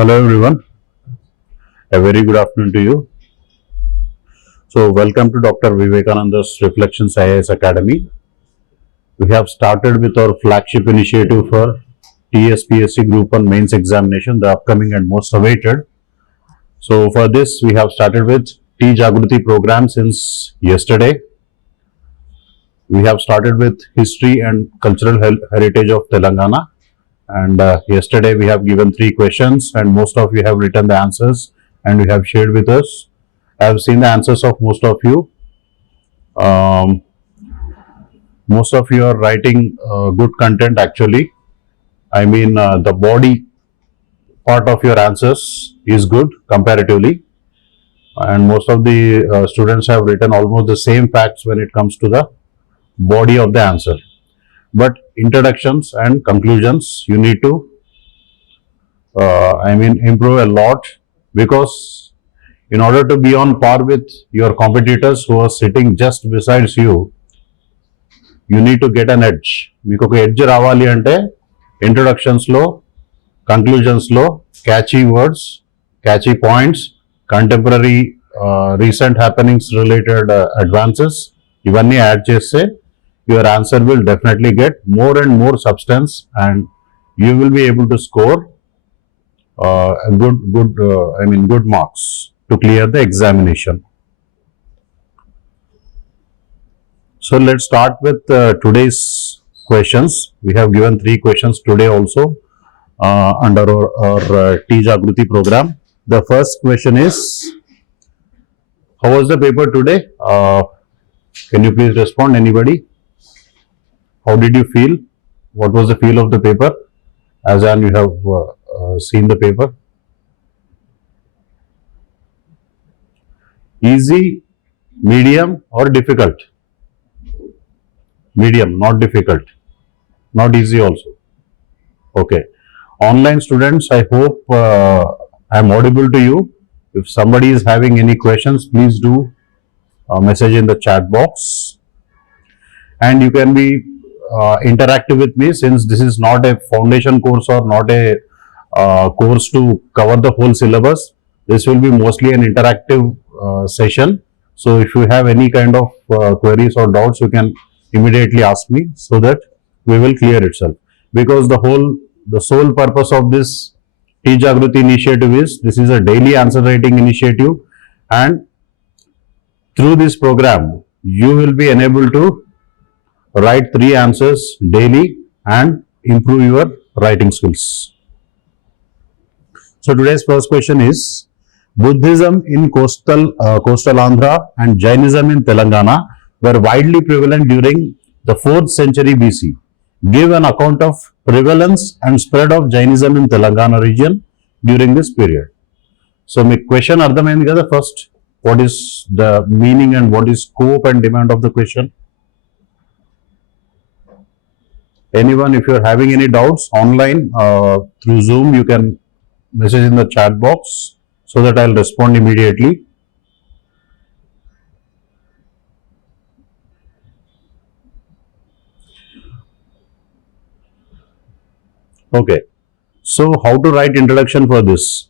Hello everyone, a very good afternoon to you. So welcome to Dr.VIVEKANANDA'S Reflections IAS Academy. We have started with our flagship initiative for TSPSC Group 1 Mains Examination, the upcoming and most awaited. So for this we have started with Jagruthi program since yesterday. We have started with history and cultural heritage of Telangana. And yesterday we have given 3 questions and most of you have written the answers and we have shared with us. I have seen the answers of most of you. Most of you are writing good content actually. I mean the body part of your answers is good comparatively. And most of the students have written almost the same facts when it comes to the body of the answer. But introductions and conclusions you need to improve a lot, because in order to be on par with your competitors who are sitting just besides you, you need to get an edge. Meeku oka edge ravali ante introductions lo, conclusions lo catchy words, catchy points, contemporary recent happenings related advances ivanni add cheste your answer will definitely get more and more substance and you will be able to score good marks to clear the examination. So let's start with today's questions. We have given 3 questions today also under our T Jagruthi program. The first question is, how was the paper today? Can you please respond, anybody? How did you feel? What was the feel of the paper? As and you have seen the paper. Easy, medium or difficult? Medium, not difficult. Not easy also. Okay. Online students, I hope I am audible to you. If somebody is having any questions, please do message in the chat box. And you can be interactive with me, since this is not a foundation course or not a course to cover the whole syllabus. This will be mostly an interactive session. So if you have any kind of queries or doubts, you can immediately ask me so that we will clear itself. Because the sole purpose of this T Jagruthi initiative is, this is a daily answer writing initiative, and through this program you will be enabled to write 3 answers daily and improve your writing skills. So today's first question is, Buddhism in coastal Andhra and Jainism in Telangana were widely prevalent during the 4th century BC. Give an account of prevalence and spread of Jainism in Telangana region during this period. So my question ardhamaindi kada first, what is the meaning and what is scope and demand of the question? Anyone, if you are having any doubts online through Zoom, you can message in the chat box so that I will respond immediately. Okay, so how to write introduction for this?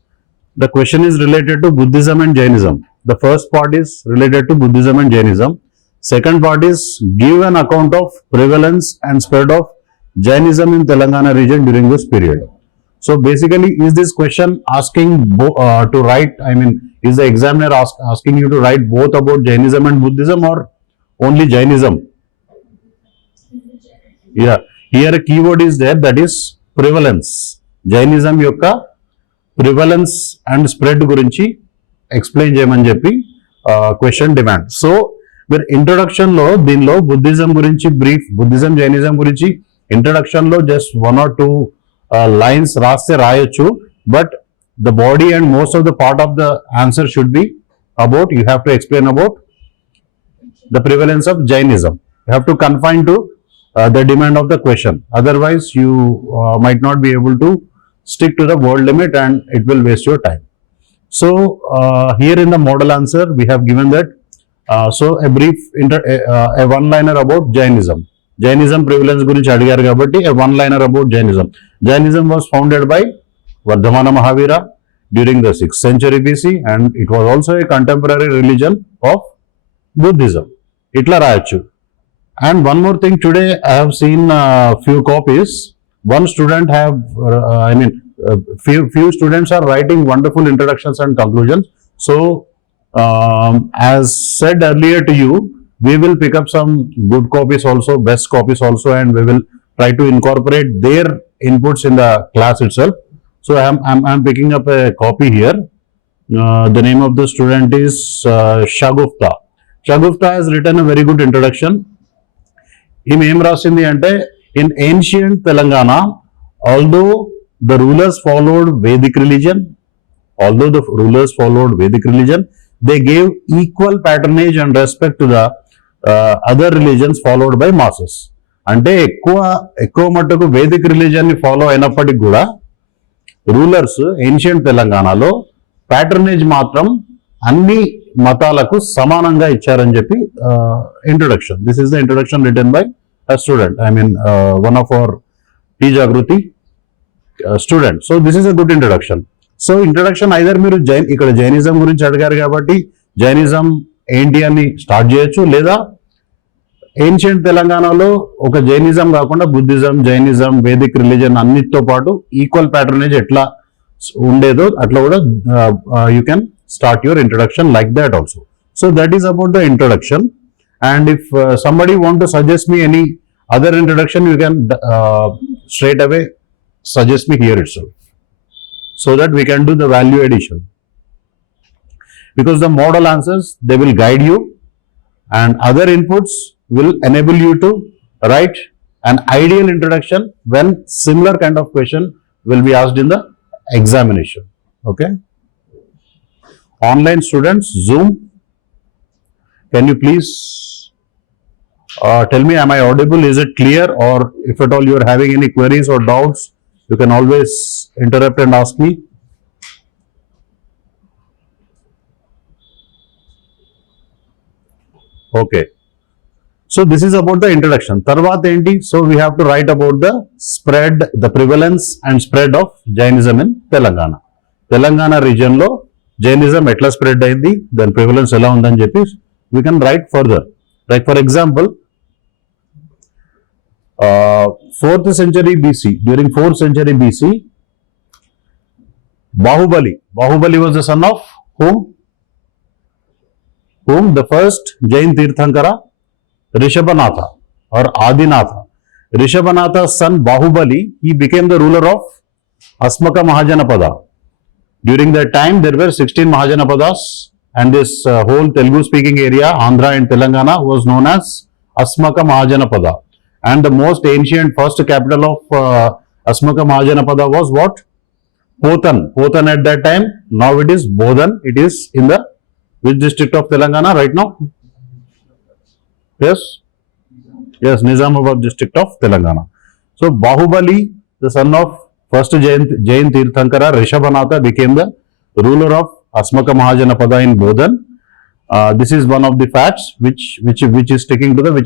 The question is related to Buddhism and Jainism. The first part is related to Buddhism and Jainism. Second part is, give an account of prevalence and spread of Jainism in Telangana region during this period. So basically, is this question asking to write, is the examiner asking you to write both about Jainism and Buddhism or only Jainism? Yeah, here a keyword is there, that is prevalence. Jainism yokka prevalence and spread gurinchi explain cheyamani cheppi question demand. So మీరు introduction లో దీనిలో Buddhism గురించి brief, Buddhism Jainism గురించి introduction లో just 1 or 2 lines రాస్తే రాయొచ్చు, but the body and most of the part of the answer should be about, you have to explain about the prevalence of Jainism. You have to confine to the demand of the question, otherwise you might not be able to stick to the word limit and it will waste your time. So here in the model answer we have given that, so a brief a one-liner about Jainism. Jainism prevalence gurinchi adigaru kabatti a one-liner about Jainism. Jainism was founded by Vardhamana Mahavira during the 6th century BC, and it was also a contemporary religion of Buddhism. Itla rayachu. And one more thing, today I have seen few copies. One student have, few students are writing wonderful introductions and conclusions. So, as said earlier to you, we will pick up some good copies also, best copies also, and we will try to incorporate their inputs in the class itself. So, I'm picking up a copy here. The name of the student is Shagufta. Shagufta has written a very good introduction. ఈమె ఏం రాసింది అంటే, in ancient Telangana, although the rulers followed Vedic religion, they gave equal patronage and respect to the other religions followed by masses. అంటే ఎక్కువ మట్టుకు Vedic religion ని follow అయినప్పటికీ కూడా రూలర్స్ ఏన్షియంట్ తెలంగాణలో ప్యాట్రనేజ్ మాత్రం అన్ని మతాలకు సమానంగా ఇచ్చారని చెప్పి introduction. This is the introduction written by a student, one of our Jagruthi student. So this is a good introduction. So introduction either మీరు ఇక్కడ జైనిజం గురించి అడిగారు కాబట్టి జైనిజం ఏంటి అని స్టార్ట్ చేయొచ్చు, లేదా ఏన్షియంట్ తెలంగాణలో ఒక జైనిజం కాకుండా బుద్ధిజం, జైనిజం, వేదిక్ రిలీజన్ అన్నిటితో పాటు ఈక్వల్ ప్యాటర్నేజ్ ఎట్లా ఉండేదో అట్లా కూడా you can start your introduction like that also. So that is about the introduction. And if somebody want to suggest me any other introduction, you can straight away suggest me here itself, so that we can do the value addition. Because the model answers, they will guide you, and other inputs will enable you to write an ideal introduction when similar kind of question will be asked in the examination. Okay. Online students, Zoom, can you please tell me, am I audible? Is it clear? Or if at all you are having any queries or doubts, you can always interrupt and ask me. Okay. So this is about the introduction. Tarvat enti? So we have to write about the spread, the prevalence and spread of Jainism in Telangana. Telangana region lo Jainism ఎట్లా spread అయింది, దాని prevalence ఎలా ఉందని చెప్పి we can write further. Like for example, 4th century BC, during 4th century BC, Bahubali was the son of whom? The first Jain Tirthankara, Rishabhanatha or Adinatha. Rishabhanatha's son Bahubali, he became the ruler of Asmaka Mahajanapada. During that time, there were 16 Mahajanapadas, and this whole Telugu speaking area, Andhra and Telangana, was known as Asmaka Mahajanapada. And the most ancient first capital of Asmaka Mahajanapada was what? Potan at that time. Now it is Bodhan. It is in the which district of Telangana right now? Yes, Nizamabad district of Telangana. So Bahubali, the son of first Jain Tirthankara, Rishabhanatha, became the ruler of Asmaka Mahajanapada in Bodhan. This is one of the facts which is which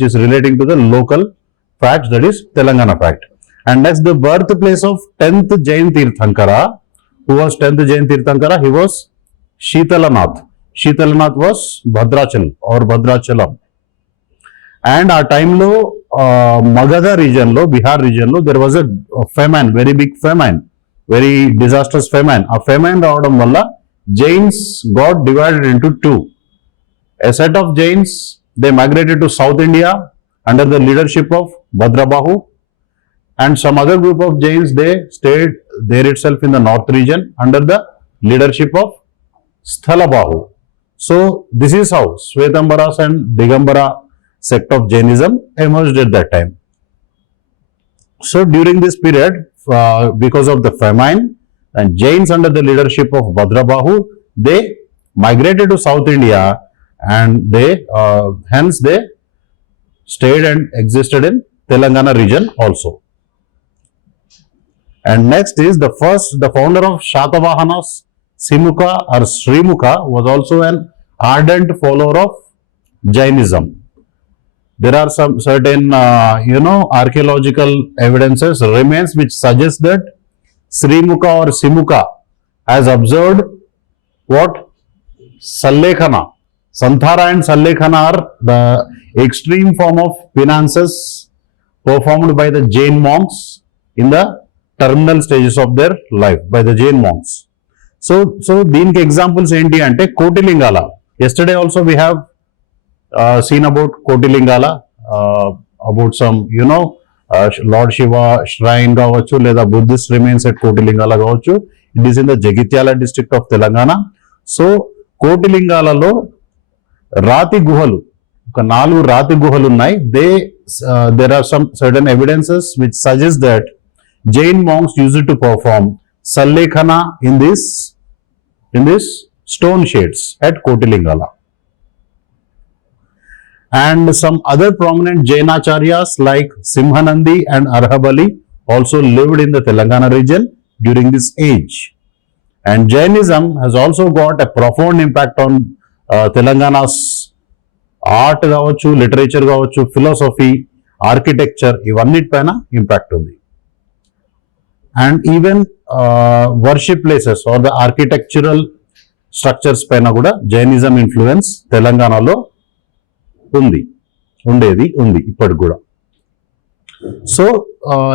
is relating to the local facts, that is Telangana fact. And next, the birthplace of 10th Jain Tirthankara. Who was 10th Jain Tirthankara? He was Sheetalanath. Sheetalanath was Bhadrachalam. And our time lo Magadha region lo, Bihar region lo, there was a famine, very big famine, very disastrous famine. A famine రావడం వల్ల Jains got divided into two. A set of Jains, they migrated to South India under the leadership of Bhadrabahu, and some other group of Jains, they stayed there itself in the north region under the leadership of Sthalabahu. So this is how Svetambaras and Digambara sect of Jainism emerged at that time. So during this period, because of the famine, and Jains under the leadership of Bhadrabahu, they migrated to South India, and they hence they stayed and existed in Telangana region also. And next is the founder of Satavahanas, Simukha or Srimukha, was also an ardent follower of Jainism. There are some certain, archaeological evidences, remains which suggest that Srimukha or Simukha has observed what? Sallekhana. Santhara and Sallekhana are the extreme form of penances performed by the Jain monks in the terminal stages of their life, by the Jain monks. So దీనికి examples ఏంటి అంటే Kotilingala. Yesterday also we have seen about Kotilingala, about some Lord Shiva shrine కావచ్చు, లేదా Buddhist remains at Kotilingala కావచ్చు. It is in the Jagitiala district of Telangana. So కోటిలింగాలలో రాతి గుహలు, ఒక 4 రాతి గుహలు ఉన్నాయి. There are some certain evidences which suggest that Jain monks used to perform Sallekhana in this stone shades at Kotilingala. And some other prominent Jainacharyas like Simhanandi and Arhabali also lived in the Telangana region during this age. And Jainism has also got a profound impact on Telangana's art కావచ్చు, literature కావచ్చు, philosophy, architecture, ఇవన్నిటిపైన impact ఉంది. And even worship places are the architectural structures పైన కూడా Jainism influence తెలంగాణలో ఉంది ఇప్పటికి కూడా. సో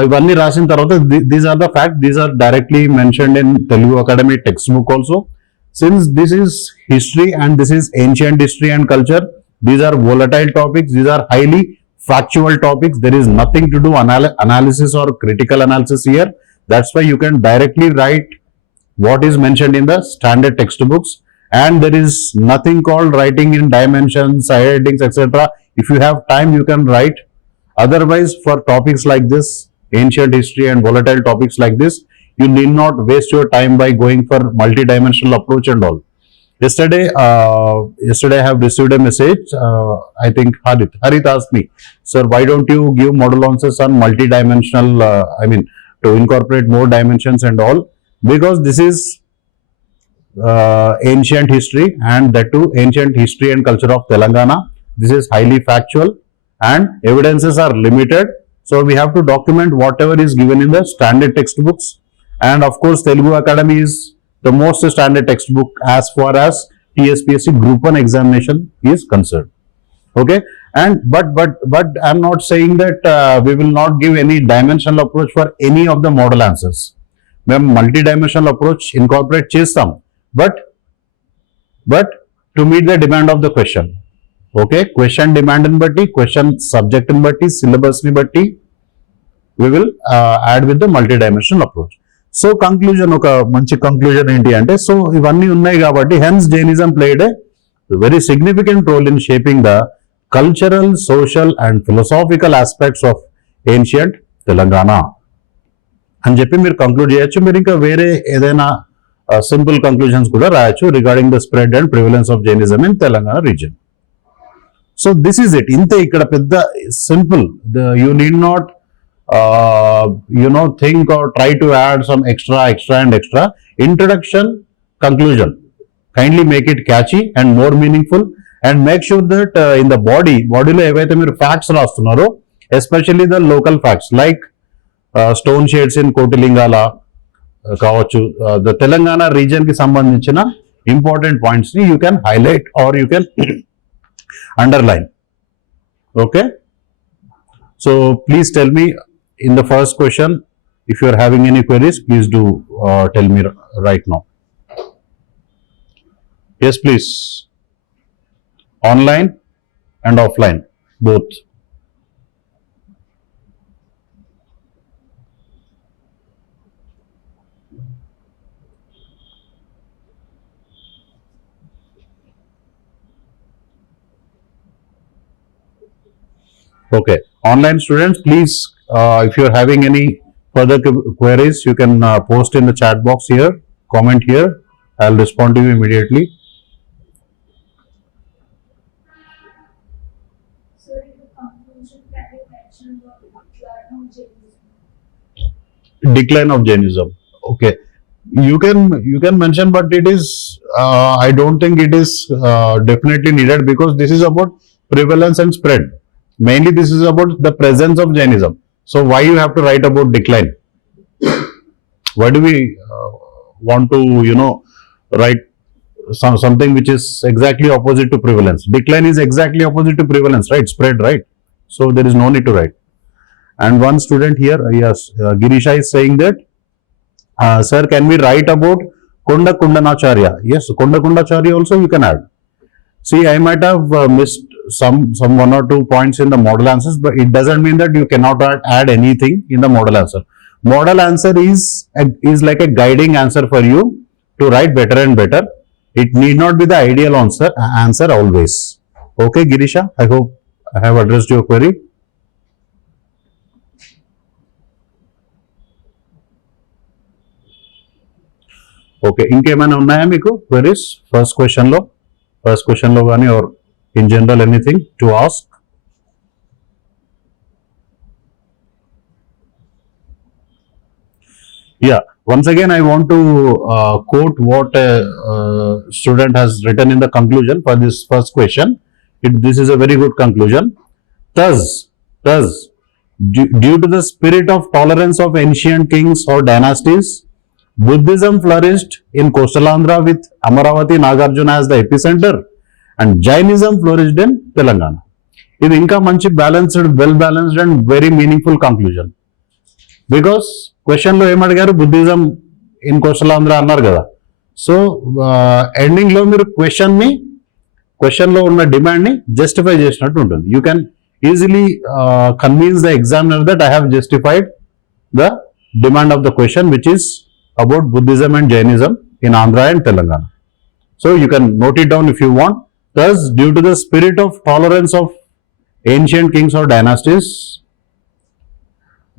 ఇవన్నీ రాసిన తర్వాత these are the fact, these are directly mentioned in Telugu academy text book also. Since this is history and this is ancient history and culture, these are volatile topics, these are highly factual topics. There is nothing to do analysis or critical analysis here. That's why you can directly write what is mentioned in the standard textbooks, and there is nothing called writing in dimensions, side headings, etc. If you have time, you can write. Otherwise, for topics like this, ancient history and volatile topics like this, you need not waste your time by going for multi-dimensional approach and all. Yesterday I have received a message. I think Harit asked me, sir, why don't you give model answers on multi-dimensional, to incorporate more dimensions and all, because this is ancient history, and that too ancient history and culture of Telangana. This is highly factual and evidences are limited. So we have to document whatever is given in the standard textbooks. And of course, Telugu Academy is the most standard textbook as far as TSPSC Group 1 examination is concerned. Okay, and but I'm not saying that we will not give any dimensional approach for any of the model answers. మేము multi-dimensional approach incorporate చేస్తాం, but to meet the demand of the question. Okay, question demand ని బట్టి, question subject ని బట్టి, syllabus ని బట్టి we will add with the multi-dimensional approach. So conclusion, ఒక మంచి కంక్లూజన్ ఏంటి అంటే, సో ఇవన్నీ ఉన్నాయి కాబట్టి hence Jainism played a very significant role in shaping the cultural, social and philosophical aspects of ancient Telangana అని చెప్పి మీరు కంక్లూడ్ చేయొచ్చు. మీరు ఇంకా వేరే ఏదైనా సింపుల్ కంక్లూజన్స్ కూడా రాయొచ్చు regarding the spread and prevalence of Jainism in Telangana region. So this is it. ఇంతే, ఇక్కడ పెద్ద simple. You need not think or try to add some extra and extra. Introduction, conclusion, kindly make it catchy and more meaningful, and make sure that in the bodyలో ఏవైతే మీరు facts రాస్తున్నారో, especially the local facts like stone shades in Kotilingala కావచ్చు, the Telangana region కి సంబంధించిన important points ని you can highlight or you can underline. Okay, so please tell me in the first question, if you are having any queries, please do tell me right now. Yes, please. Online and offline, both. Okay, online students, please, if you are having any further queries, you can post in the chat box here, comment here. I'll respond to you immediately. So, in the conclusion, can you mention the decline of Jainism? Decline of Jainism. Okay, you can mention, but it is I don't think it is definitely needed, because this is about prevalence and spread. Mainly this is about the presence of Jainism. So why you have to write about decline? Why do we want to, write something which is exactly opposite to prevalence. Decline is exactly opposite to prevalence, right? Spread, right? So there is no need to write. And one student here, yes, Girisha is saying that, sir, can we write about Konda Kundanacharya? Yes, Konda Kundacharya also you can add. See, I might have missed some one or two points in the model answers, but it doesn't mean that you cannot add anything in the model answer. Model answer is like a guiding answer for you to write better and better. It need not be the ideal answer always. Okay, Girisha, I hope I have addressed your query. Okay, ఇంకేమైనా ఉన్నాయా మీకు queries first క్వశ్చన్లో కానీ or in general anything to ask? Yeah, once again I want to quote what a student has written in the conclusion for this first question. This is a very good conclusion. Thus, due to the spirit of tolerance of ancient kings or dynasties, Buddhism flourished in coastal Andhra with Amaravati Nagarjuna as the epicenter, and Jainism flourished in Telangana. ఇది ఇంకా మంచి balanced, well balanced and very meaningful conclusion. Because క్వశ్చన్లో ఏమడిగారు, Buddhism in coastal Andhra అన్నారు కదా. So ఎండింగ్లో మీరు క్వశ్చన్లో ఉన్న డిమాండ్ని జస్టిఫై చేసినట్టు ఉంటుంది. You can easily convince the examiner that I have justified the demand of the question which is about Buddhism and Jainism in Andhra and Telangana. So you can note it down if you want. Thus, due to the spirit of tolerance of ancient kings or dynasties,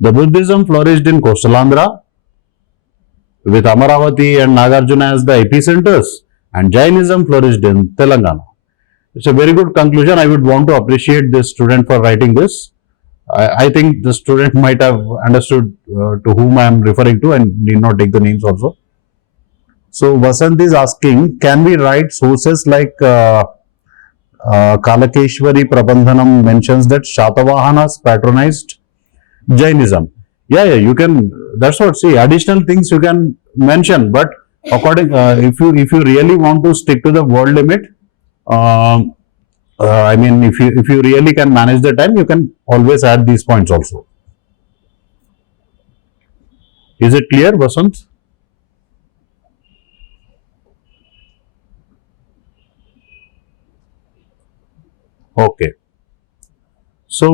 the Buddhism flourished in coastal Andhra with Amaravati and Nagarjuna as the epicenters, and Jainism flourished in Telangana. It's a very good conclusion. I would want to appreciate this student for writing this. I think the student might have understood to whom I am referring to and need not take the names also. So Vasant is asking, can we write sources like Kalakeshwari Prabandhanam mentions that Satavahanas patronized Jainism. Yeah, you can. That's what. See, additional things you can mention, but according, if you really want to stick to the word limit, I mean, if you really can manage the time, you can always add these points also. Is it clear, Vasant? Okay. So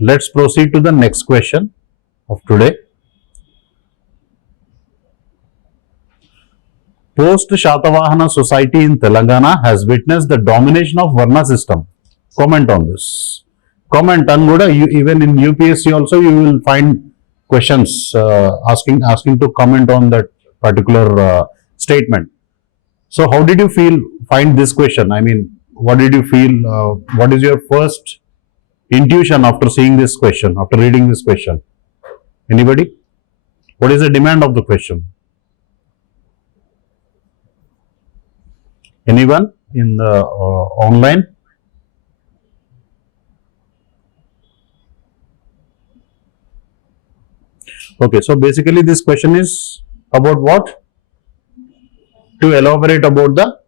let's proceed to the next question of today. Post-Satavahana society in Telangana has witnessed the domination of Varna system. Comment on this. Comment and Guda, even in UPSC also you will find questions asking to comment on that particular statement. So how did you find this question? I mean, what did you feel? What is your first intuition after seeing this question, after reading this question? Anybody? What is the demand of the question? Anyone in the online? Okay, so basically this question is about what? To elaborate about the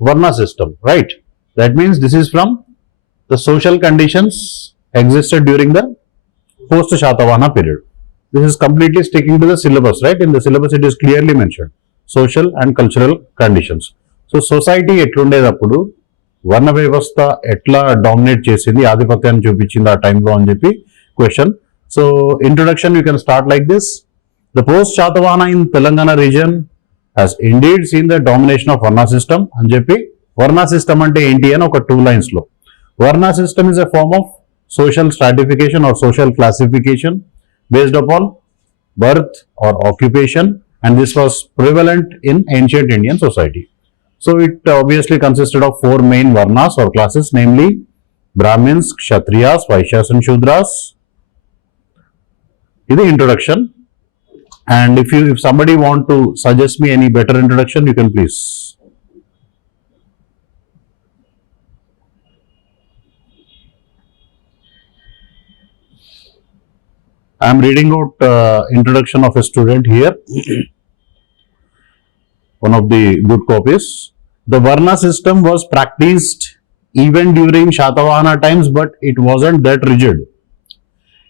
Varna system, right? That means this is from the social conditions existed during the post-Satavahana period. This is completely sticking to the syllabus, right? In the syllabus it is clearly mentioned. Social and cultural conditions. So society ఎట్లుండేటప్పుడు వర్ణ వ్యవస్థ ఎట్లా dominate చేసింది, ఆధిపత్యాన్ని చూపించింది ఆ టైంలో అని చెప్పి question. So introduction you can start like this. The post Satavahana in Telangana region has indeed seen the domination of varna system అని చెప్పి, వర్ణ సిస్టమ్ అంటే ఏంటి అని ఒక 2 lines లో. Varna system is a form of social stratification or social classification based upon birth or occupation, and this was prevalent in ancient Indian society. So it obviously consisted of 4 main varnas or classes, namely Brahmins, Kshatriyas, Vaishyas and Shudras. This is the introduction, and if somebody want to suggest me any better introduction, you can please. I am reading out introduction of a student here. One of the good copies. The Varna system was practiced even during Shatavahana times, but it wasn't that rigid.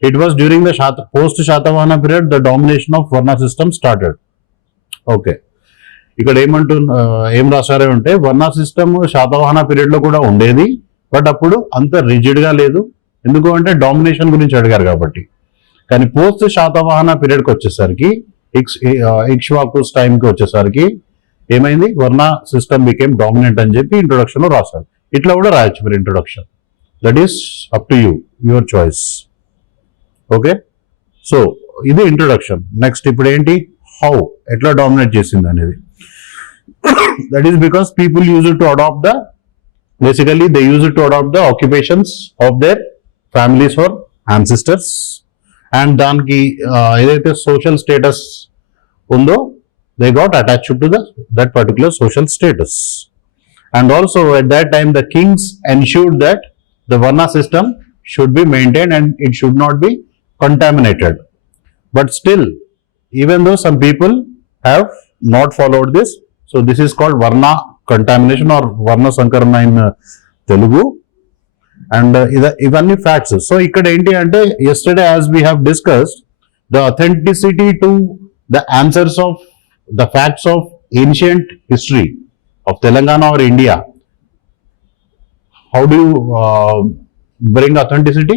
It was during the post-Shatavahana period the domination of Varna system started. Okay. ఇక్కడ ఏం రాశారు అంటే వర్ణ system Satavahana period లో కూడా ఉండేది, but అప్పుడు అంత రిజిడ్ గా లేదు. ఎందుకు అంటే డామినేషన్ గురించి అడిగారు కాబట్టి. కానీ పోస్ట్ శాతవాహన పీరియడ్కి వచ్చేసరికి ఇక్ష్వాకుస్ టైంకి వచ్చేసరికి ఏమైంది, వర్ణ సిస్టమ్ బికేమ్ డామినెంట్ అని చెప్పి ఇంట్రొడక్షన్ లో రాశారు. ఇట్లా కూడా రాయొచ్చు మీరు introduction. That is up to you, your choice. Okay, so ఇది ఇంట్రొడక్షన్. నెక్స్ట్ ఇప్పుడు ఏంటి, హౌ, ఎట్లా డామినేట్ చేసింది అనేది. That is because people use to adapt the, basically they use to adapt the occupations of their families or ancestors. And దానికి ఏదైతే social status ఉందో they got attached to that particular social status. And also at that time the kings ensured that the Varna system should be maintained and it should not be contaminated. But still, even though some people have not followed this, so this is called Varna contamination or Varna Sankarana in Telugu. And ivanni facts. So ikkada enti ante, yesterday as we have discussed, the authenticity to the answers of the facts of ancient history of Telangana or India. How do you bring authenticity?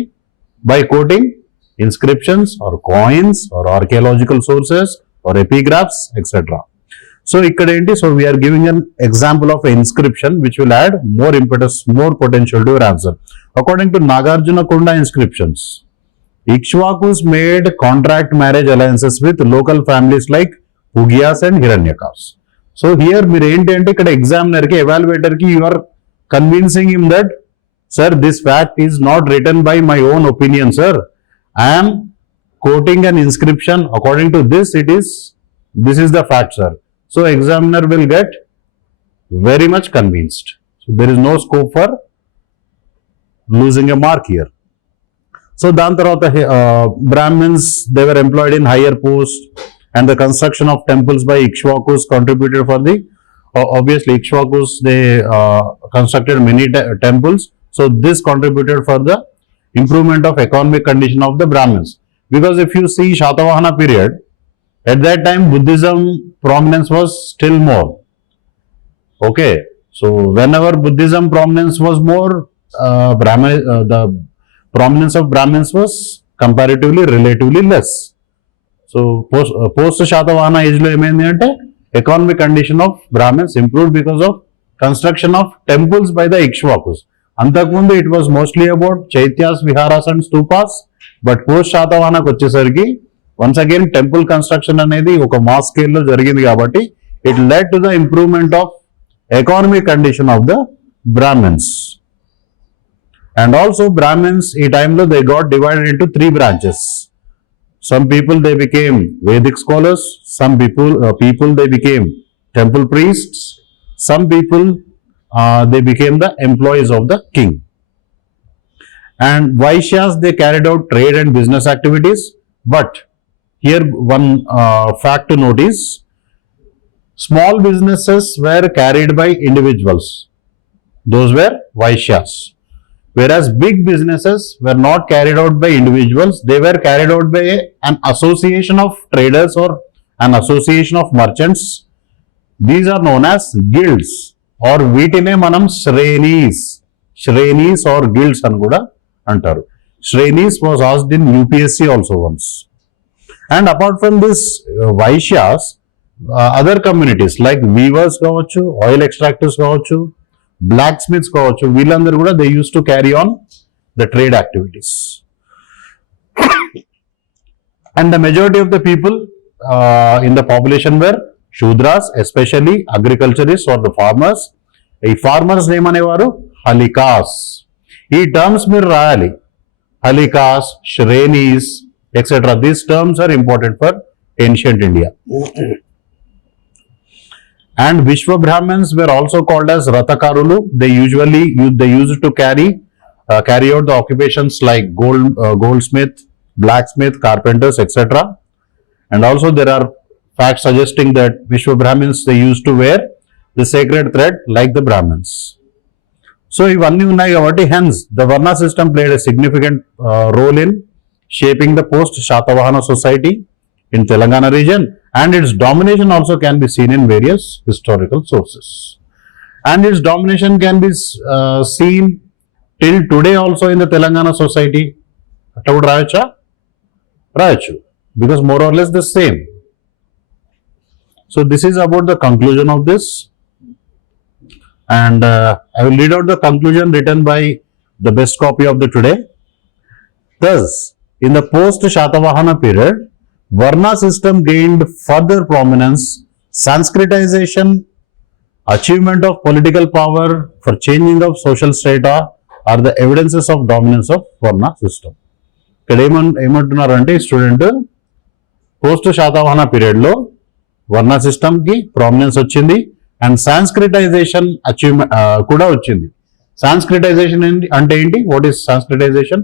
By quoting inscriptions or coins or archaeological sources or epigraphs, etc. So ikkada enti, so we are giving an example of an inscription which will add more impetus, more potential to your answer. According to Nagarjuna Konda inscriptions, Ikshvakus made contract marriage alliances with local families like Pugyas and Hiranyakas. So here మీరు ఏంటి అంటే ఇక్కడ examiner కి, evaluator కి you are convincing him that, sir, this fact is not written by my own opinion, sir. I am quoting an inscription. According to this, this is the fact, sir. So examiner will get very much convinced. So there is no scope for losing a mark here. So దాని తర్వాత Brahmins, they were employed in higher posts. And the construction of temples by Ikshvakus contributed for the, obviously Ikshvakus, they constructed many temples. So this contributed for the improvement of economic condition of the Brahmins. Because if you see Shatavahana period, at that time Buddhism prominence was still more. Okay, so whenever Buddhism prominence was more, the prominence of Brahmins was comparatively, relatively less. So post Satavahana age లో ఏమైంది అంటే economic condition of Brahmins improved because of construction of temples by the Ikshvakus. అంతకుముందు it was mostly about chaityas, viharas and stupas. But post శాతవాహనకు వచ్చేసరికి once again temple construction అనేది ఒక mass scale లో జరిగింది కాబట్టి it led to the improvement of economic condition of the Brahmans. And also Brahmans ఈ టైంలో they got divided into 3 branches. Some people they became Vedic scholars, some people they became temple priests, some people they became the employees of the king. And Vaishyas, they carried out trade and business activities. But here one fact to notice, small businesses were carried by individuals. Those were Vaishyas. Whereas big businesses were not carried out by individuals, they were carried out by an association of traders or an association of merchants. These are known as guilds, or వీటినే మనం శ్రేణీస్ or guilds అని కూడా అంటారు. Shrenis was asked in UPSC also once. And apart from this Vaishyas, other communities like weavers కావచ్చు, oil extractors కావచ్చు, blacksmiths కావచ్చు, వీళ్ళందరూ కూడా they use to carry on the trade activities. And the majority of the people in the population were Shudras, especially agriculturist or the farmers. ఈ farmers ఏమనేవారు, హలికాస్. ఈ terms మీరు రాయాలి, halikas, shrenis etcetera. These terms are important for ancient India. And Vishwa Brahmins were also called as Ratakarulu. They used to carry out the occupations like goldsmith, blacksmith, carpenters, etc. And also there are facts suggesting that Vishwa Brahmins, they used to wear the sacred thread like the Brahmins. So ఇవన్నీ ఉన్నాయి కాబట్టి hence the Varna system played a significant role in shaping the post Satavahana society in Telangana region, and its domination also can be seen in various historical sources. And its domination can be seen till today also in the Telangana society. అట్లా కూడా రాయొచ్చా? రాయొచ్చు, because more or less the same. So this is about the conclusion of this, and I will read out the conclusion written by the best copy of the today. Thus, in the post-Satavahana period, Varna system gained further prominence. Sanskritization, achievement of political power for changing of social strata are the evidences of dominance of Varna system. ఇక్కడ ఏమంటున్నారంటే student post Satavahana పీరియడ్లో వర్ణ సిస్టమ్కి prominence వచ్చింది and Sanskritisation achievement కూడా వచ్చింది. Sanskritisation అంటే ఏంటి? What is Sanskritisation?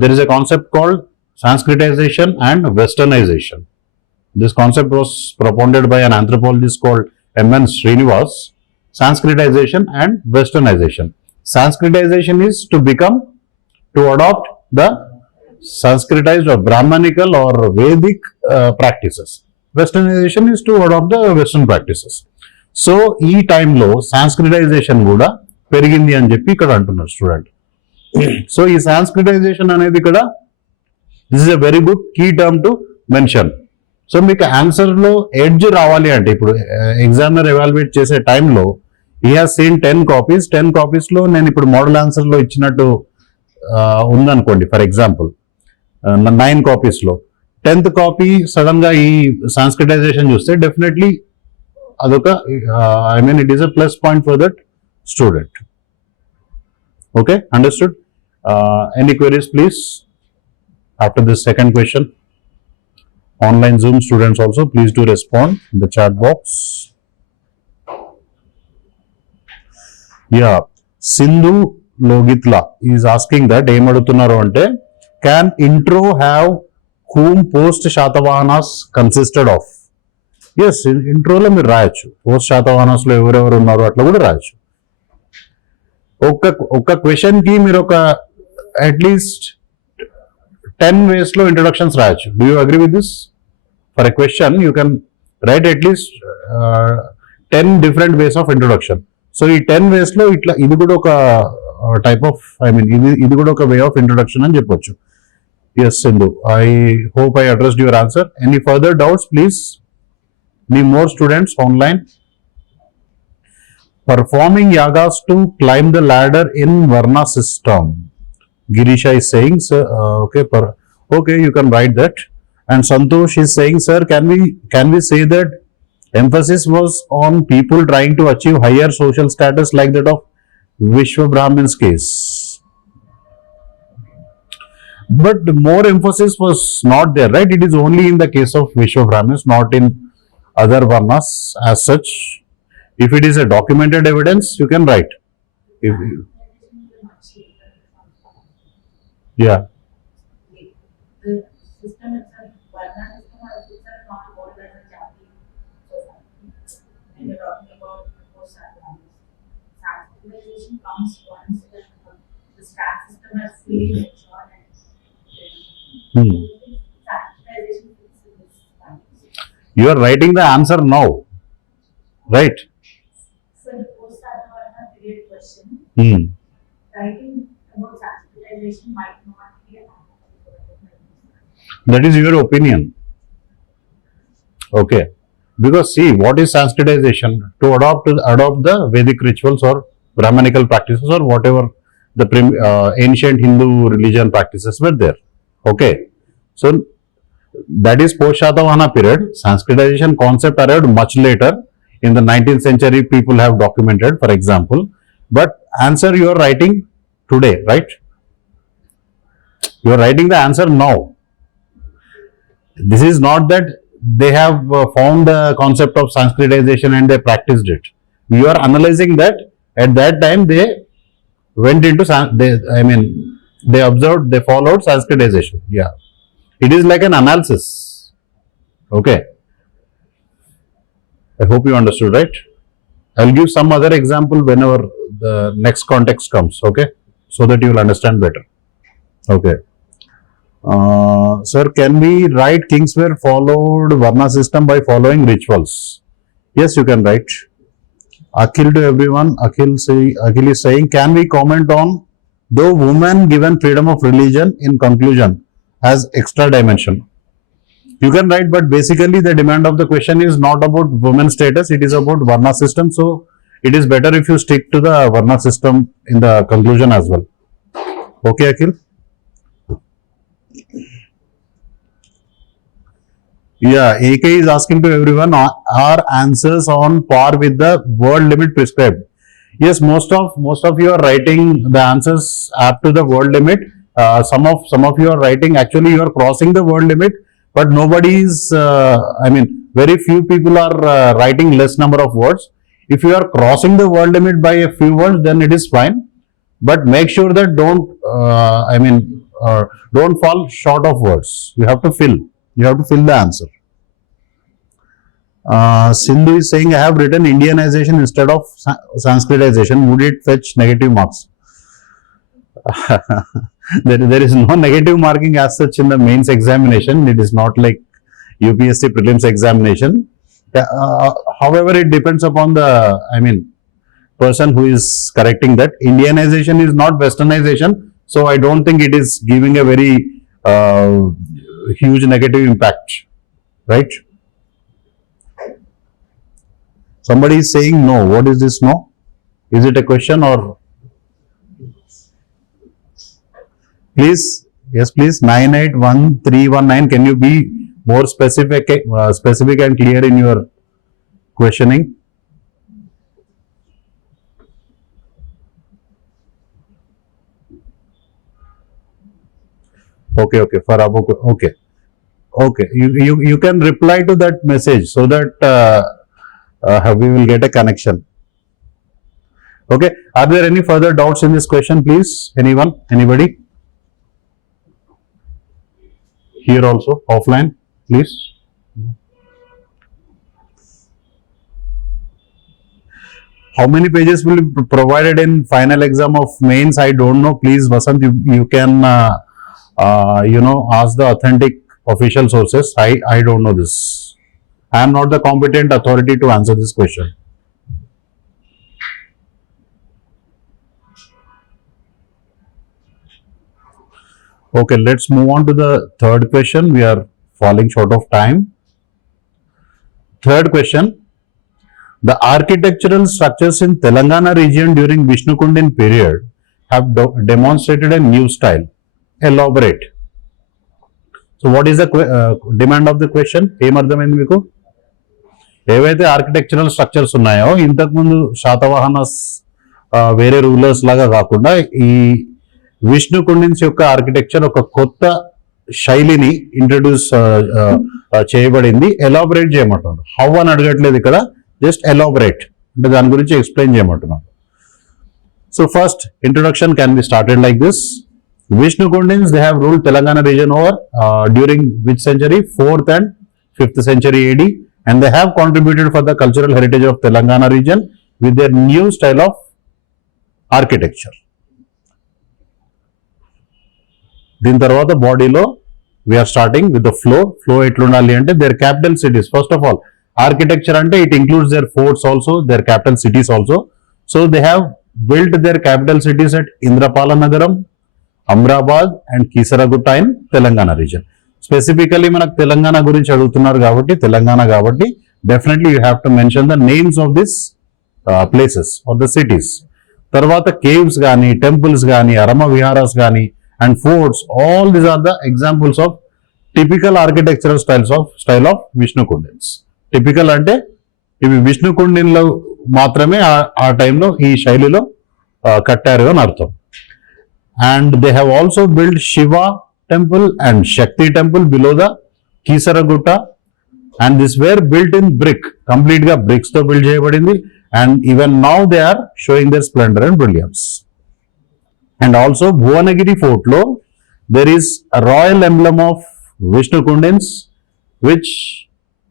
there is a concept called Sanskritization and Westernization. This concept was propounded by an anthropologist called M.N. Srinivas. Sanskritization and Westernization. Sanskritization is to adopt the Sanskritized or Brahmanical or Vedic practices. Westernization is to adopt the Western practices. So, ఈ టైంలో Sanskritisation కూడా పెరిగింది అని చెప్పి ఇక్కడ అంటున్నారు student. So ఈ Sanskritization అనేది ఇక్కడ this is a very good key term to mention. So మీకు ఆన్సర్లో ఎడ్జ్ రావాలి అంటే ఇప్పుడు ఎగ్జామినర్ ఎవాల్యుయేట్ చేసే టైంలో ఈ హాజ్ సీన్ 10 కాపీస్. 10 కాపీస్లో నేను ఇప్పుడు మోడల్ ఆన్సర్లో ఇచ్చినట్టు ఉందనుకోండి, ఫర్ ఎగ్జాంపుల్ 9 కాపీస్లో 10th కాపీ సడన్గా ఈ సాంస్క్రిటైజేషన్ చూస్తే డెఫినెట్లీ అదొక I mean it is a plus point for that student. Okay, understood? Any queries, please? After this second question, online Zoom students also, please do respond in the chat box. Yeah, Sindhu Logitla is asking that, can intro have whom post Satavahanas consisted of? Yes, intro lo meer rayachu. Post Satavahanas lo evarevaru unnaru atla kuda rayachu. ఒక question కి మీరు ఒక at least 10 ways లో introductions రాయొచ్చు. Do you agree with this? For a question you can write at least 10 different ways of introduction. So ఈ 10 ways లో ఇట్లా ఇది కూడా ఒక టైప్ ఆఫ్ ఐ మీన్ ఇది కూడా ఒక వే ఆఫ్ ఇంట్రొడక్షన్ అని చెప్పొచ్చు. Yes Sindhu, I hope I addressed your answer. Any further doubts please? మీ more students online. Performing yagas to climb the ladder in Varna system. Girisha is saying, sir, okay, you can write that. And Santosh is saying, sir, can we say that emphasis was on people trying to achieve higher social status like that of Vishwa Brahmin's case? But more emphasis was not there, right? It is only in the case of Vishwa Brahmins, not in other Varnas as such. If it is a documented evidence, you can write. Yeah. The system itself, Varna system itself not evolved as a jati society. And you're talking about post-Satavahanas. Sanskritization comes once the caste system has fully matured and Sanskritization fits in this context. You are writing the answer now, right? Writing about Sanskritization might not be an That is your opinion. Okay. Because see, what is Sanskritization? To adopt the Vedic rituals or Brahmanical practices or whatever the ancient Hindu religion practices were there. Okay. So, that is post-Satavahana period. Sanskritization concept arrived much later. In the 19th century, people have documented, for example. But answer you are writing today, right? You are writing the answer now. This is not that they have found the concept of Sanskritization and they practiced it. You are analyzing that at that time they went into They observed, they followed Sanskritization. Yeah. It is like an analysis. Okay. I hope you understood, right? I'll give some other example whenever the next context comes. Okay. So that you will understand better. Okay. Sir, can we write kings were followed Varna system by following rituals? Yes, you can write. Akhil to everyone. Akhil is saying, can we comment on though women given freedom of religion in conclusion as extra dimension? You can write, but basically the demand of the question is not about women status, it is about Varna system. So it is better if you stick to the Varna system in the conclusion as well. Okay, Akhil? Yeah, AK is asking to everyone, are answers on par with the word limit prescribed? Yes, most of you are writing the answers up to the word limit. Some of you are writing, actually you are crossing the word limit, but nobody is, very few people are writing less number of words. If you are crossing the word limit by a few words, then it is fine. But make sure that don't fall short of words. You have to fill the answer. Sindhu is saying, I have written Indianization instead of Sanskritization. Would it fetch negative marks? there is no negative marking as such in the mains examination. It is not like UPSC prelims examination. However, it depends upon the, person who is correcting that. Indianization is not Westernization, so I don't think it is giving a very huge negative impact, right? Somebody is saying no. What is this no? Is it a question or? Please, yes, please. 981319. Can you be more specific and clear in your questioning? Okay. For Abu, okay. You can reply to that message so that we will get a connection. Okay. Are there any further doubts in this question, please? Anyone? Anybody? Here also, offline, please. How many pages will be provided in final exam of mains? I don't know. Please, Vasant, you can ask the authentic official sources. I don't know this. I am not the competent authority to answer this question. Okay, let's move on to the third question. We are falling short of time. Third question. The architectural structures in Telangana region during Vishnukundin period have demonstrated a new style. Elaborate. So what is the demand of the question? ఏమర్థమైంది మీకు? ఏవైతే architectural structures ఉన్నాయో ఇంతకుముందు శాతవాహనస్ వేరే rulers లాగా కాకుండా ఈ విష్ణుకుండిన్స్ యొక్క ఆర్కిటెక్చర్ ఒక కొత్త శైలిని ఇంట్రడ్యూస్ చేయబడింది. ఎలాబరేట్ చేయమంటున్నారు. హౌ అని అడగట్లేదు ఇక్కడ, జస్ట్ ఎలాబరేట్ అంటే దాని గురించి ఎక్స్ప్లెయిన్ చేయమంటున్నాను. So first introduction can be started like this. Vishnukundins, they have ruled Telangana region over during which century? 4th and 5th century AD, and they have contributed for the cultural heritage of Telangana region with their new style of architecture. దీని తర్వాత బాడీలో we are starting with the flow ఎట్లుండాలి అంటే their capital cities. First of all architecture అంటే it includes their forts also, their capital cities also. So they have built their capital cities at Indrapala Nagaram, Amrabad and Keesaragutta in Telangana region. Specifically మనకు తెలంగాణ గురించి అడుగుతున్నారు కాబట్టి తెలంగాణ కాబట్టి definitely you have to mention the names of this places are the cities. తర్వాత caves కానీ, temples కానీ, అరమ విహారాస్ కానీ and forts, all these are the examples of typical architectural style of Vishnukundins. Typical అంటే ఇవి విష్ణుకుండిన్లో మాత్రమే ఆ టైంలో ఈ శైలిలో కట్టారు అని అర్థం. And they have also built Shiva temple and Shakti temple below the Kisaragutta, and these were built in brick, complete ga bricks to build cheyabadindi, and even now they are showing their splendor and brilliance. And also Bhuvanagiri Fort lo there is a royal emblem of Vishnu Kundins, which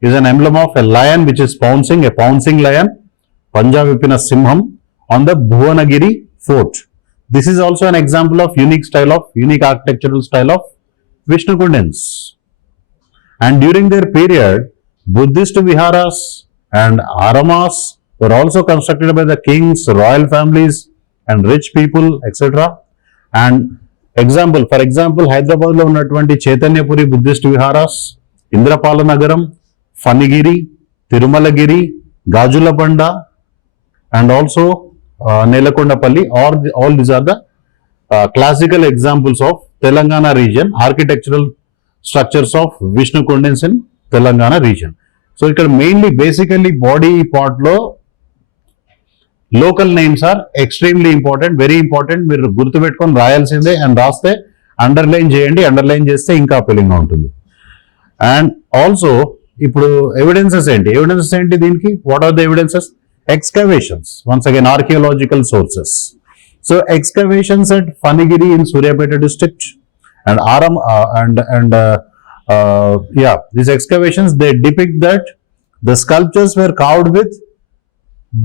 is an emblem of a lion which is pouncing, a pouncing lion, Panja Vipina Simham, on the Bhuvanagiri Fort. This is also an example of unique architectural style of Vishnu Kundins. And during their period, Buddhist viharas and aramas were also constructed by the kings, royal families, and rich people, etc. And for example, Hyderabad lo ఉన్నటువంటి Chaitanyapuri Buddhist viharas, Indrapala నగరం, Phanigiri, Tirumalagiri, Gajulabanda, and also Nelakondapalli. All these are the classical examples of Telangana region, architectural structures of Vishnu Kundins in Telangana region. So ఇక్కడ mainly basically body part లో local names are extremely important, very important. మీరు గుర్తుపెట్టుకొని రాయాల్సిందే, and రాస్తే underline చేయండి, underline చేస్తే ఇంకా appealing గా ఉంటుంది. అండ్ ఆల్సో ఇప్పుడు ఎవిడెన్సెస్ ఏంటి దీనికి? What are the evidences? Excavations, once again archaeological sources. So excavations at Fanigiri in Suryapeta district and these excavations, they depict that the sculptures were carved with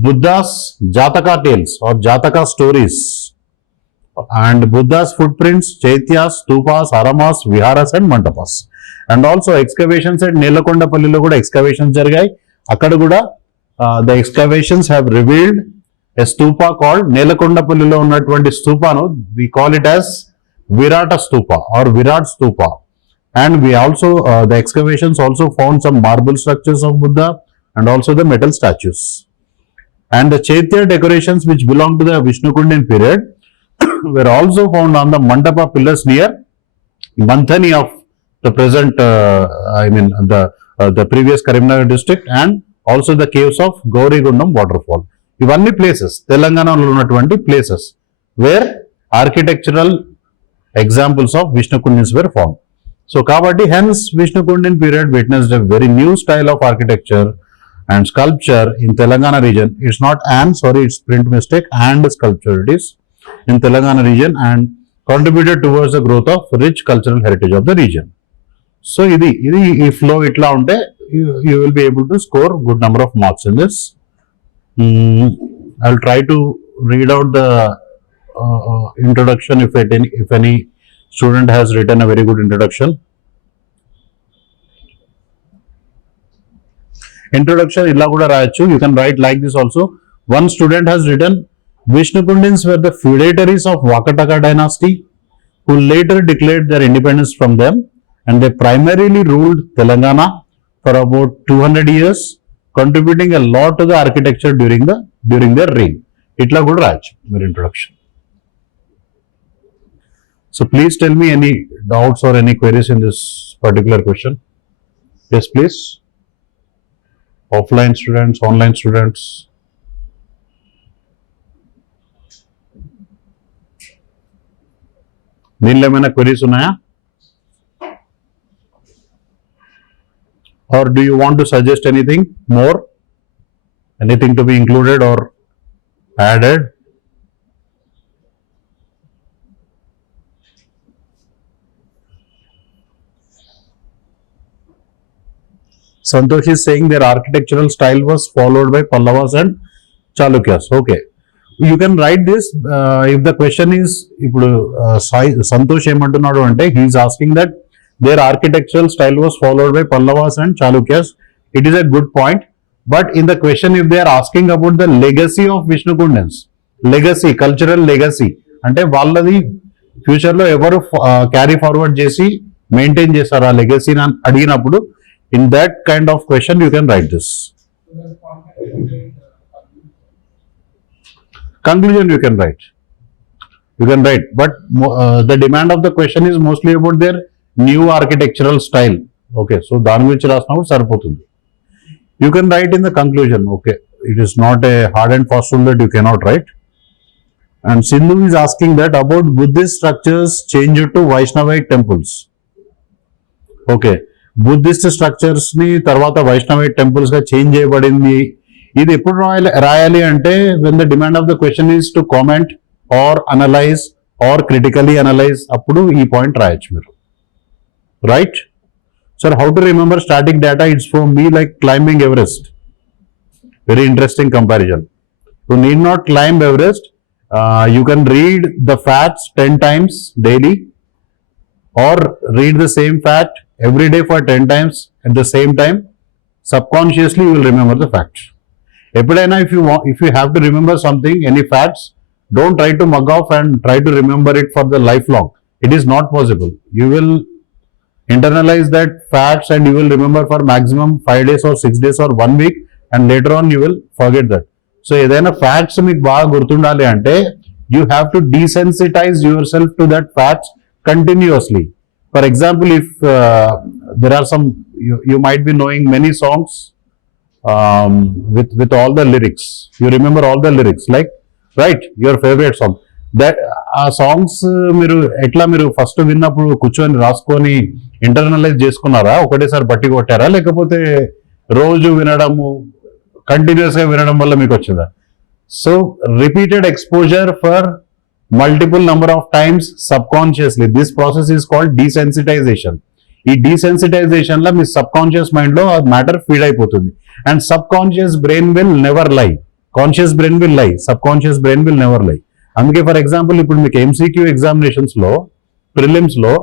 Buddha's Jataka tales or Jataka stories, and Buddha's footprints, chaityas, stupas, aramas, viharas and mantapas. And also excavations at Nelakondapalli lo kuda excavations జరిగాయి. అక్కడ కూడా the excavations have revealed a stupa called Nelakondapalli ఉన్నటువంటి స్తూపాను we call it as Virata Stupa or Virat Stupa. And we also the excavations also found some marble structures of Buddha and also the metal statues. And the chaitya decorations which belong to the Vishnu Kundin period were also found on the mandapa pillars near Manthani of the present the previous Karimnagar district, and also the caves of Gaurigundam waterfall. ఇవన్నీ places తెలంగాణలో ఉన్నటువంటి places were architectural examples of Vishnukundins were found. So కాబట్టి hence Vishnukundin period witnessed a very new style of architecture and sculpture in Telangana region. It's not it's print mistake, and sculpture it is in Telangana region, and contributed towards the growth of rich cultural heritage of the region. So ఇది ఈ flow ఇట్లా ఉంటే you will be able to score good number of marks in this. I'll try to read out the introduction if any student has written a very good introduction. Introduction illa kuda rayachu. You can write like this also. One student has written, Vishnu Kundins were the feudatories of Vakataka dynasty, who later declared their independence from them, and they primarily ruled Telangana for about 200 years, contributing a lot to the architecture during their reign. Itla kuda rayachu mere introduction. So please tell me any doubts or any queries in this particular question. Yes, please. Offline students, online students. దీనిలో ఏమైనా queries ఉన్నాయా? Or do you want to suggest anything more? Anything to be included or added? Santosh is saying their architectural style was followed by Pallavas and Chalukyas. Okay. You can write this if the question is, Santosh emantunnadu ante, he is asking that their architectural style was followed by Pallavas and Chalukyas. It is a good point. But in the question, if they are asking about the legacy of Vishnu Kundins, legacy, cultural legacy, ante valladi future lo evaru carry forward chesi maintain chesaru aa legacy ni adiginappudu, in that kind of question you can write this. Conclusion you can write. But the demand of the question is mostly about their new architectural style. Okay, so దాని గురించి రాసినప్పుడు సరిపోతుంది. You can write in the conclusion. Okay, it is not a hard and fast rule that you cannot write. And Sindhu is asking that about Buddhist structures changed to Vaishnavite temples. Okay, Buddhist structures ని తర్వాత Vaishnavite temples గా change చేయబడింది. ఇది ఎప్పుడు రాయాలి అంటే when the demand of the question is to comment or analyze or critically analyze అప్పుడు ఈ పాయింట్ రాయొచ్చు మీరు, right? Sir, how to remember static data? It's for me like climbing Everest. Very interesting comparison. You need not climb Everest. You can read the facts 10 times daily, or read the same fact every day for 10 times at the same time. Subconsciously, you will remember the facts. Epudaina, if you have to remember something, any facts, don't try to mug off and try to remember it for the lifelong. It is not possible. You will internalize that facts and you will remember for maximum 5 days or 6 days or 1 week, and later on you will forget that. So ఏదైనా facts మీకు బాగా గుర్తుండాలి అంటే you have to desensitize yourself to that facts continuously. For example, if there are some, you might be knowing many songs with all the lyrics, you remember all the lyrics, like, right, your favorite song, that ఆ songs మీరు ఎట్లా, మీరు first విన్నప్పుడు కూర్చొని రాసుకొని internalise చేసుకున్నారా, ఒకటేసారి బట్టి కొట్టారా, లేకపోతే రోజు వినడము, కంటిన్యూస్ గా వినడం వల్ల మీకు వచ్చిందా? So repeated exposure for multiple number of times subconsciously, this process is called desensitisation. ఈ డీసెన్సిటైజేషన్ లో మీ సబ్ కాన్షియస్ మైండ్ లో ఆ మ్యాటర్ ఫీడ్ అయిపోతుంది. And sub conscious brain will never లై, కాన్షియస్ బ్రెయిన్ విల్ లై, sub conscious brain will never లై. అందుకే for example ఇప్పుడు మీకు ఎంసీక్యూ ఎగ్జామినేషన్స్ లో, ప్రిలిమ్స్ లో,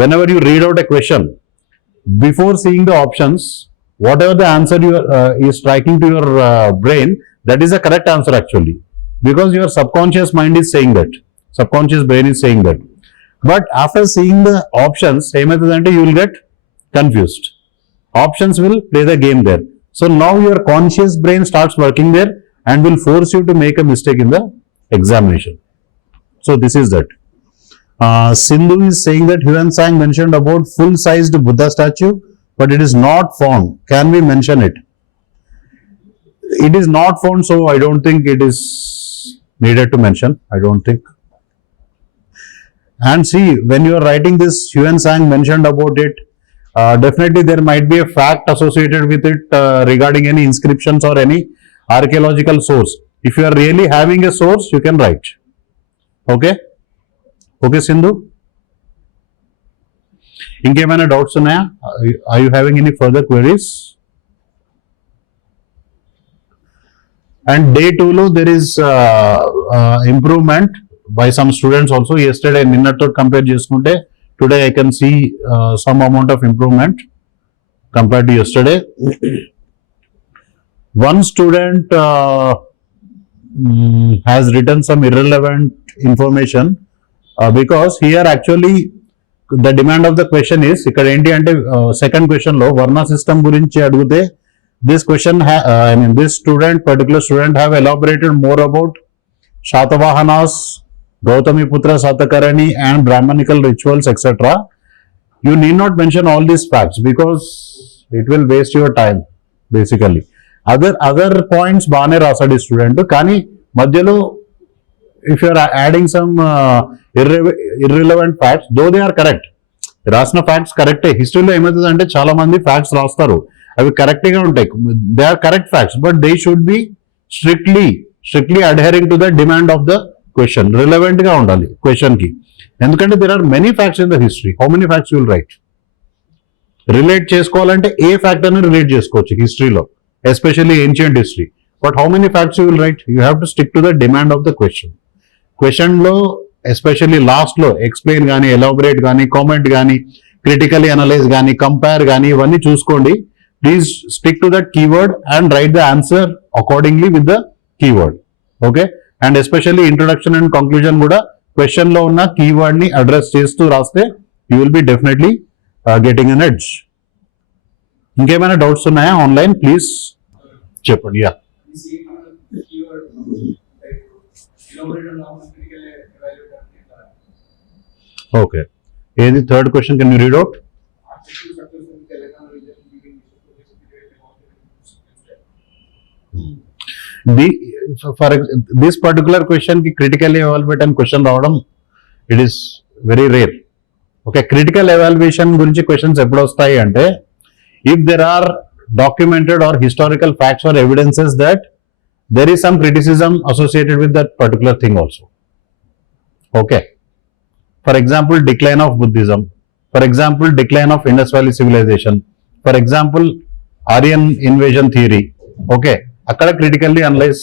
when ever you read out a question, before seeing the options, whatever the answer is striking to your brain, that is the correct answer actually, because your subconscious mind is saying that, subconscious brain is saying that. But after seeing the options, you will get confused. Options will play the game there. So now your conscious brain starts working there and will force you to make a mistake in the examination. So this is that. Sindhu is saying that Huan Sang mentioned about full-sized Buddha statue, but it is not found. Can we mention it? It is not found, so I don't think it is needed to mention. I don't think. And see, when you are writing this, Huan Sang mentioned about it. Definitely there might be a fact associated with it regarding any inscriptions or any archaeological source. If you are really having a source, you can write. Okay? Okay, Sindhu? ఇంకేమైనా doubts ఉన్నాయా? Are you having any further queries? And day 2 లో there is improvement by some students also. Yesterday నిన్నతో compare చేసుకుంటే today I can see some amount of improvement compare to yesterday. One student has return some irrelevant information because here actually the demand of the question is, ఇక్కడ ఏంటి అంటే second question లో varna system గురించి అడిగితే, this question this student, particular student have elaborated more about Satavahanas, Gautamiputra Satakarani and Brahmanical rituals, etc. You need not mention all these facts because it will waste your time basically. Other points బాగానే రాసాడు ఈ student, కానీ మధ్యలో if you are adding some irrelevant facts, though they are correct, రాసిన facts కరెక్టే. హిస్టరీలో ఏమవుతుంది అంటే చాలా మంది ఫ్యాక్ట్స్ రాస్తారు, అవి కరెక్ట్ గా ఉంటాయి, they are correct facts, but they should be strictly adhering to the demand of the question, relevant గా ఉండాలి క్వశ్చన్ కి. ఎందుకంటే there are many facts in the history, how many facts will write? Relate చేసుకోవాలంటే ఏ fact అని relate చేసుకోవచ్చు హిస్టరీలో, especially ancient history, but how many facts you will write? You have to stick to the demand of the question. Question లో especially last లో explain కానీ, elaborate కానీ, comment కానీ, క్రిటికలీ అనలైజ్ కానీ, కంపేర్ కానీ, ఇవన్నీ చూసుకోండి. Please stick to that keyword and write the answer accordingly with the keyword. Okay? And especially introduction and conclusion కూడా క్వశ్చన్ లో ఉన్న కీవర్డ్ ని అడ్రస్ చేస్తూ రాస్తే you will be definitely getting an edge. ఇంకేమైనా డౌట్స్ ఉన్నాయా ఆన్లైన్? ప్లీజ్ చెప్పండి. Yeah, okay. ఏది third question? Can you read out? For this particular question కి క్రిటికల్ ఎవాల్యుయేట్ అని క్వశ్చన్ రావడం it is very rare. Okay, critical evaluation గురించి questions ఎప్పుడు వస్తాయి అంటే, if there are documented or historical facts or evidences that there is some criticism associated with that particular thing also. Okay, For example, decline of Buddhism. For example, decline of Indus Valley civilization. For example, Aryan invasion theory. Okay, అక్కడ critically analyse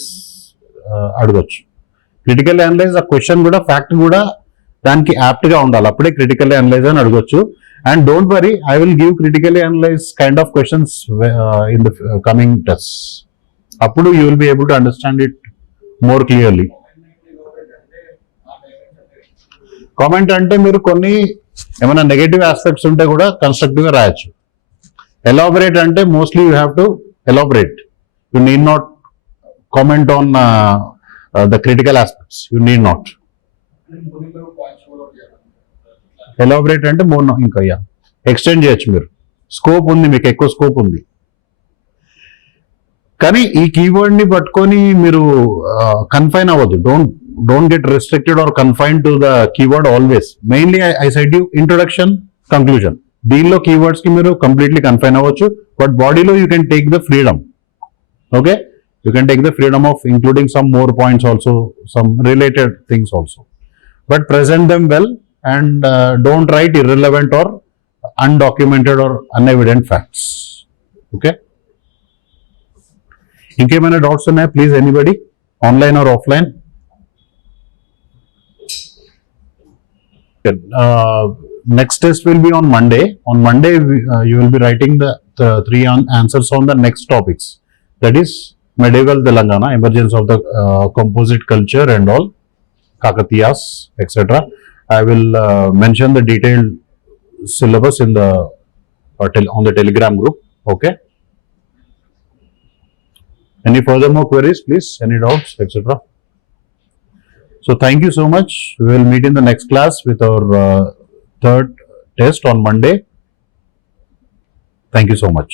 అడగొచ్చు. Critically analyse ఆ question కూడా fact కూడా దానికి యాప్ట్గా ఉండాలి, అప్పుడే critically analyse అని అడగొచ్చు. And don't worry, I will give critically analyse kind of questions in the coming test. అప్పుడు you will be able to understand it more clearly. Comment అంటే మీరు కొన్ని ఏమైనా నెగటివ్ ఆస్పెక్ట్స్ ఉంటే కూడా కన్స్ట్రక్టివ్గా రాయొచ్చు. ఎలాబరేట్ అంటే mostly you have to elaborate. You need not comment on the critical aspects, you need not. Elaborate అంటే మోర్ ఇంకా ఎక్స్టెండ్ చేయొచ్చు, మీరు స్కోప్ ఉంది, మీకు ఎక్కువ స్కోప్ ఉంది. కానీ ఈ కీవర్డ్ని పట్టుకొని మీరు కన్ఫైన్ అవ్వద్దు. Don't get restricted or confine to the keyword always. Mainly I said you introduction, conclusion. దీనిలో కీవర్డ్స్ కి మీరు కంప్లీట్లీ కన్ఫైన్ అవ్వచ్చు, బట్ బాడీలో you can take the freedom. Okay, you can take the freedom of including some more points also, some related things also, but present them well and don't write irrelevant or undocumented or unevident facts. Okay, ఇంకేమైనా doubts ఉన్నాయా? Please anybody, online or offline. Next test will be on Monday. On Monday, you will be writing the three answers on the next topics. That is medieval Telangana, emergence of the composite culture and all, Kakatiyas, etc. I will mention the detailed syllabus in the on the Telegram group. Okay. Any further more queries, please? Any doubts, etc.? So thank you so much. We will meet in the next class with our third test on Monday. Thank you so much.